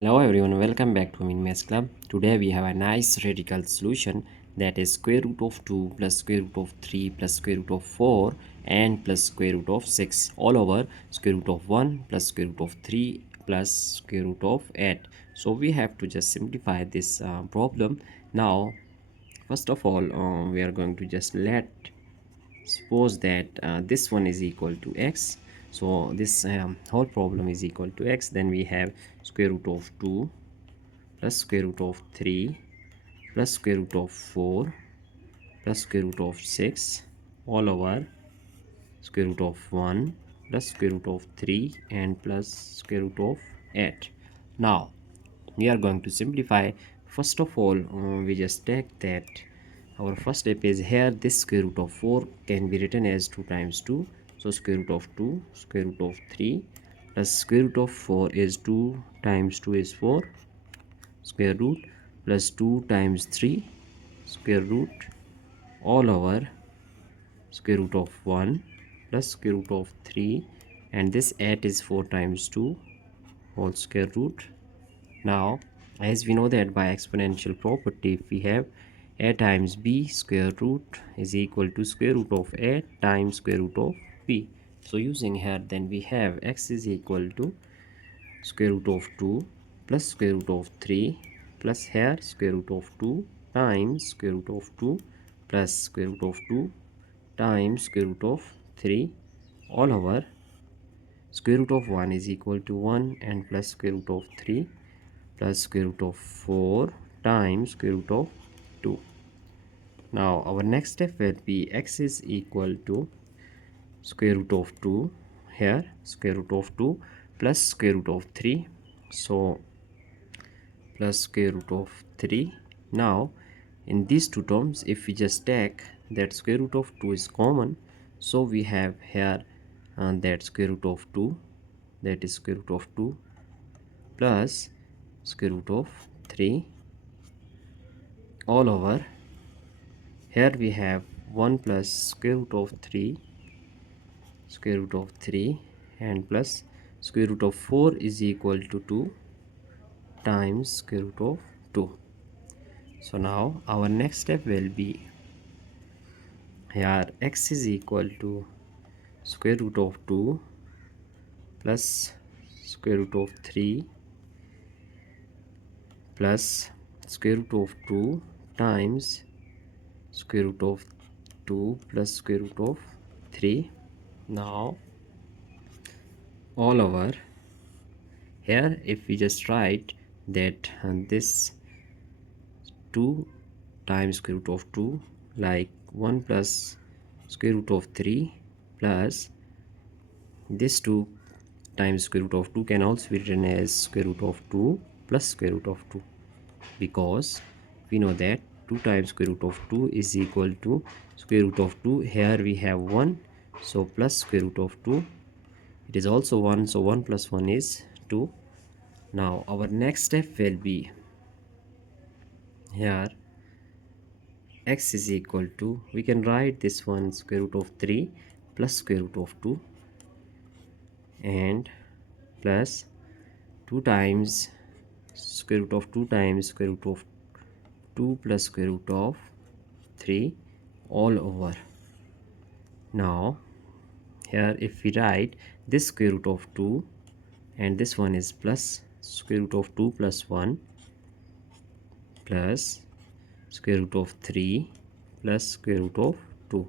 Hello everyone, welcome back to Amin Maths Club. Today we have a nice radical solution, that is square root of 2 plus square root of 3 plus square root of 4 and plus square root of 6 all over square root of 1 plus square root of 3 plus square root of 8. So we have to just simplify this problem. Now first of all, we are going to just suppose that this one is equal to x. So this whole problem is equal to x. Then we have square root of 2 plus square root of 3 plus square root of 4 plus square root of 6 all over square root of 1 plus square root of 3 and plus square root of 8. Now we are going to simplify. First of all, we just take that our first step is here. This square root of 4 can be written as 2 times 2. So square root of 2 square root of 3 plus square root of 4 is 2 times 2 is 4 square root plus 2 times 3 square root all over square root of 1 plus square root of 3, and this 8 is 4 times 2 whole square root. Now as we know that by exponential property, if we have a times b square root is equal to square root of a times square root of b. So using here, then we have x is equal to square root of 2 plus square root of 3 plus here square root of 2 times square root of 2 plus square root of 2 times square root of 3 all over square root of 1 is equal to 1 and plus square root of 3 plus square root of 4 times square root of 2. Now our next step will be x is equal to square root of 2, here square root of 2 plus square root of 3, so plus square root of 3. Now in these two terms, if we just take that square root of 2 is common, so we have here that square root of 2, that is square root of 2 plus square root of 3 all over here we have 1 plus square root of 3 square root of 3 and plus square root of 4 is equal to 2 times square root of 2. So now our next step will be here x is equal to square root of 2 plus square root of 3 plus square root of 2 times square root of 2 plus square root of 3. Now all over here, if we just write that this 2 times square root of 2 like 1 plus square root of 3 plus this 2 times square root of 2 can also be written as square root of 2 plus square root of 2, because we know that 2 times square root of 2 is equal to square root of 2. Here we have 1, so plus square root of 2, it is also 1, so 1 plus 1 is 2. Now our next step will be here x is equal to, we can write this one square root of 3 plus square root of 2 and plus 2 times square root of 2 times square root of 2 plus square root of 3 all over. Now here if we write this square root of 2 and this one is plus square root of 2 plus 1 plus square root of 3 plus square root of 2,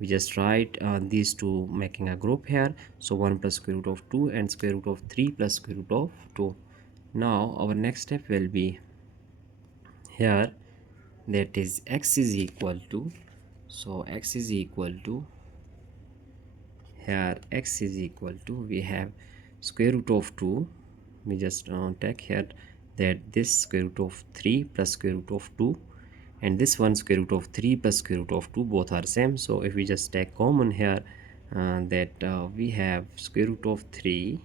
we just write these two making a group here, so 1 plus square root of 2 and square root of 3 plus square root of 2. Now our next step will be here, that is x is equal to, so x is equal to here x is equal to, we have square root of 2, we just take here that this square root of 3 plus square root of 2 and this one square root of 3 plus square root of 2, both are same. So if we just take common here, that we have square root of 3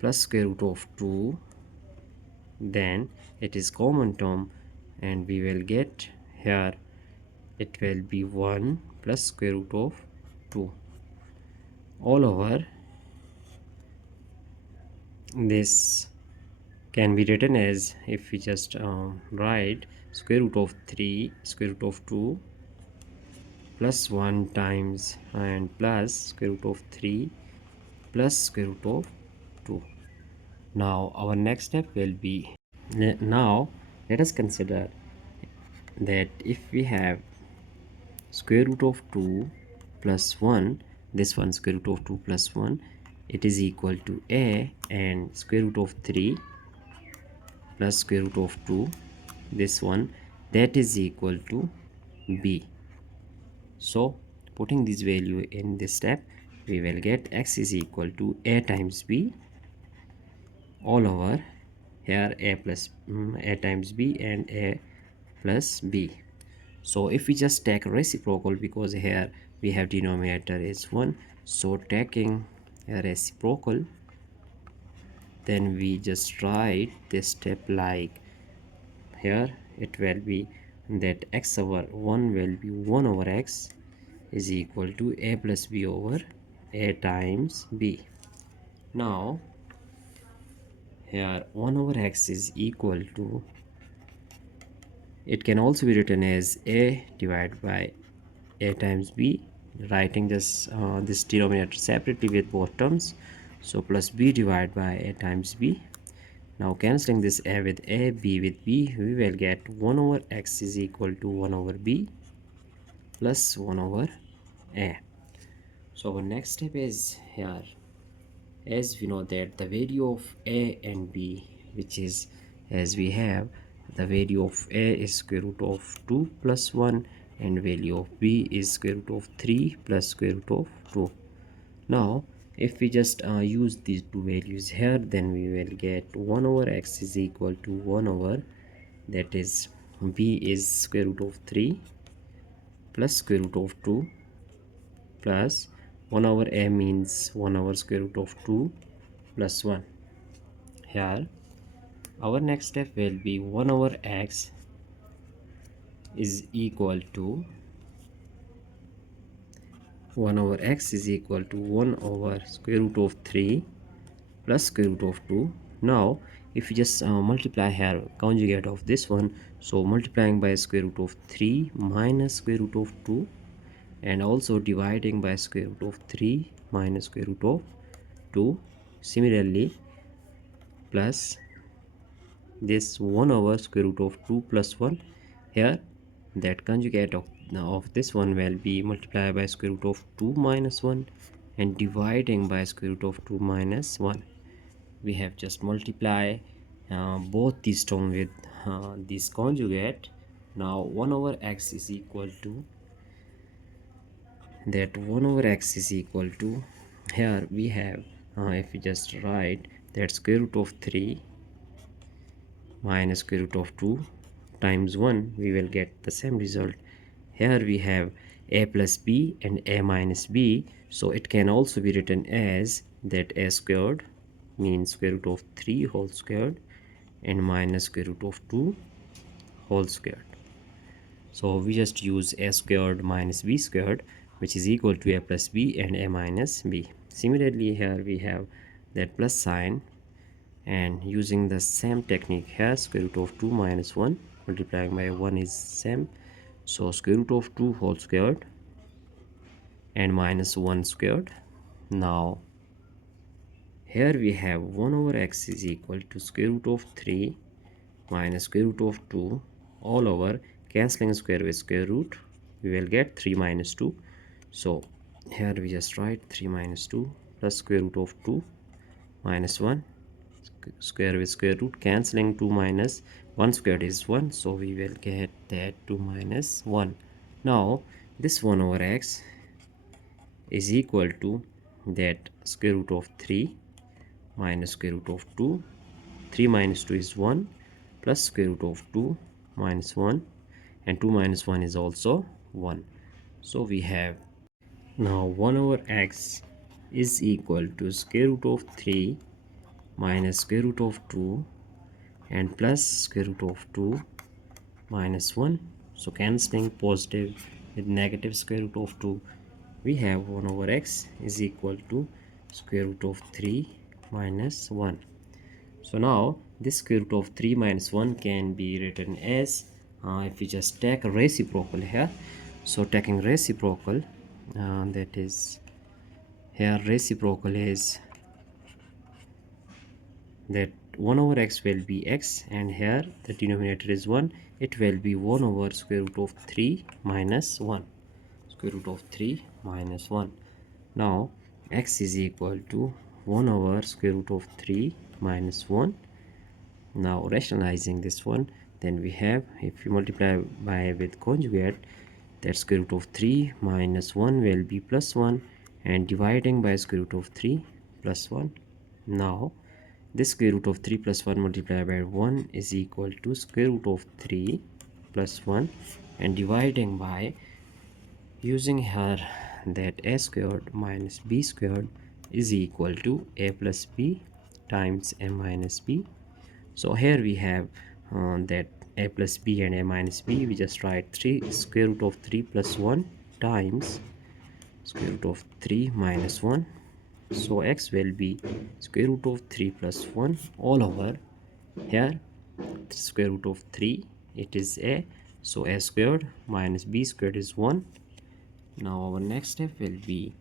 plus square root of 2, then it is common term and we will get here it will be 1 plus square root of 2 all over this can be written as, if we just write square root of 3 square root of 2 plus 1 times and plus square root of 3 plus square root of 2. Now our next step will be, now let us consider that if we have square root of 2 plus 1, this one square root of 2 plus 1, it is equal to a, and square root of 3 plus square root of 2, this one, that is equal to b. So putting this value in this step, we will get x is equal to a times b all over here a plus a times b and a plus b. So if we just take reciprocal, because here we have denominator is 1, so taking a reciprocal, then we just write this step like here it will be that x over 1 will be 1 over x is equal to a plus b over a times b. Now here 1 over x is equal to, it can also be written as a divided by a times b, writing this denominator separately with both terms, so plus b divided by a times b. Now cancelling this a with a, b with b, we will get 1 over x is equal to 1 over b plus 1 over a. So our next step is here, as we know that the value of a and b, which is, as we have, the value of a is square root of 2 plus 1 and value of b is square root of 3 plus square root of 2. Now if we just use these two values here, then we will get 1 over x is equal to 1 over, that is b is square root of 3 plus square root of 2 plus 1 over a means 1 over square root of 2 plus 1. Here our next step will be 1 over x is equal to 1 over x is equal to 1 over square root of 3 plus square root of 2. Now if you just multiply here conjugate of this one, so multiplying by square root of 3 minus square root of 2 and also dividing by square root of 3 minus square root of 2, similarly plus this 1 over square root of 2 plus 1, here that conjugate of this one will be multiplied by square root of 2 minus 1 and dividing by square root of 2 minus 1. We have just multiply both these terms with this conjugate. Now 1 over x is equal to, that 1 over x is equal to, here we have if we just write that square root of 3 minus square root of 2 times 1, we will get the same result. Here we have a plus b and a minus b, so it can also be written as that a squared means square root of 3 whole squared and minus square root of 2 whole squared. So we just use a squared minus b squared, which is equal to a plus b and a minus b. Similarly here we have that plus sign, and using the same technique here, square root of 2 minus 1 multiplying by 1 is same, so square root of 2 whole squared and minus 1 squared. Now here we have 1 over x is equal to square root of 3 minus square root of 2 all over, cancelling square with square root, we will get 3 minus 2. So here we just write 3 minus 2 plus square root of 2 minus 1, square with square root, cancelling 2 minus 1 squared is 1, so we will get that 2 minus 1. Now this 1 over x is equal to that square root of 3 minus square root of 2, 3 minus 2 is 1 plus square root of 2 minus 1, and 2 minus 1 is also 1. So we have now 1 over x is equal to square root of 3 minus square root of 2 and plus square root of 2 minus 1. So cancelling positive with negative square root of 2, we have 1 over x is equal to square root of 3 minus 1. So now this square root of 3 minus 1 can be written as, if we just take a reciprocal here, so taking reciprocal, that is, here reciprocal is that 1 over x will be x, and here the denominator is 1, it will be 1 over square root of 3 minus 1, square root of 3 minus 1. Now x is equal to 1 over square root of 3 minus 1. Now rationalizing this one, then we have, if you multiply by with conjugate, that square root of 3 minus 1 will be plus 1, and dividing by square root of 3 plus 1. Now this square root of 3 plus 1 multiplied by 1 is equal to square root of 3 plus 1, and dividing by using here that a squared minus b squared is equal to a plus b times a minus b. So here we have that a plus b and a minus b. We just write 3 square root of 3 plus 1 times square root of 3 minus 1. So x will be square root of 3 plus 1 all over here square root of 3, it is a, so a squared minus b squared is 1. Now our next step will be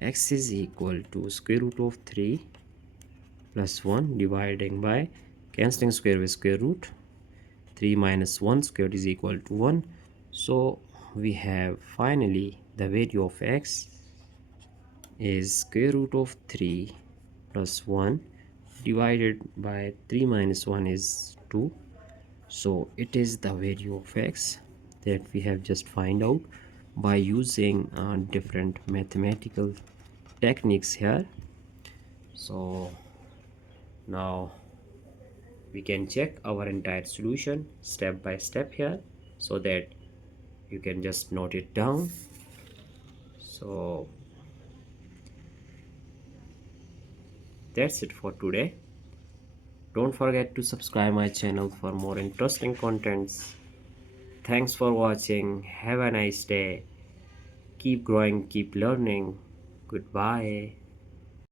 x is equal to square root of 3 plus 1 dividing by cancelling square with square root. 3 minus 1 squared is equal to 1. So we have finally the value of x is square root of 3 plus 1 divided by 3 minus 1 is 2. So it is the value of x that we have just find out by using different mathematical techniques here. So now we can check our entire solution step by step here, so that you can just note it down. So that's it for today. Don't forget to subscribe my channel for more interesting contents. Thanks for watching. Have a nice day. Keep growing, keep learning. Goodbye.